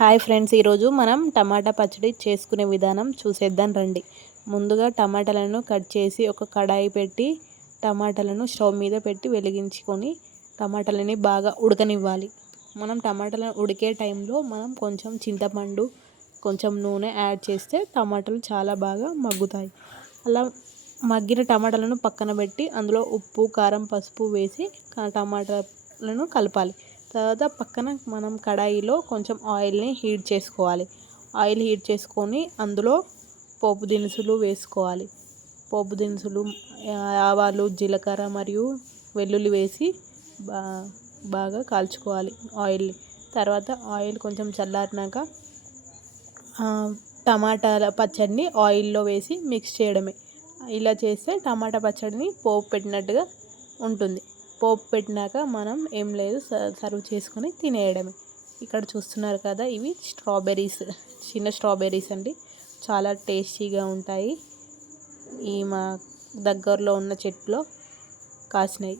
Hi friends, ఈరోజు మనం టమాటా పచ్చడి చేసుకునే విధానం చూసేద్దాం రండి. ముందుగా టమాటాలను కట్ చేసి ఒక కడాయి పెట్టి టమాటాలను స్టవ్ మీద పెట్టి వెలిగించుకొని టమాటాలని బాగా ఉడకనివ్వాలి. మనం టమాటాలను ఉడికే టైంలో మనం కొంచెం చింతపండు, కొంచెం నూనె యాడ్ చేస్తే టమాటాలు చాలా బాగా మగ్గుతాయి. అలా మగ్గిన టమాటాలను పక్కన పెట్టి అందులో ఉప్పు, కారం, పసుపు వేసి టమాటాలను కలపాలి. తర్వాత పక్కన మనం కడాయిలో కొంచెం ఆయిల్ని హీట్ చేసుకోవాలి. ఆయిల్ హీట్ చేసుకొని అందులో పోపు దినుసులు వేసుకోవాలి. పోపు దినుసులు, ఆవాలు, జీలకర్ర మరియు వెల్లుల్లి వేసి బాగా కాల్చుకోవాలి ఆయిల్ని. తర్వాత ఆయిల్ కొంచెం చల్లారినాక టమాటాల పచ్చడిని ఆయిల్లో వేసి మిక్స్ చేయడమే. ఇలా చేస్తే టమాటా పచ్చడిని పోపు పెట్టినట్టుగా ఉంటుంది. పోపు పెట్టినాక మనం ఏం లేదు, సర్వ్ చేసుకొని తినేయడమే. ఇక్కడ చూస్తున్నారు కదా, ఇవి స్ట్రాబెర్రీస్, చిన్న స్ట్రాబెర్రీస్ అండి. చాలా టేస్టీగా ఉంటాయి. ఈ మా దగ్గరలో ఉన్న చెట్లో కాసినాయి.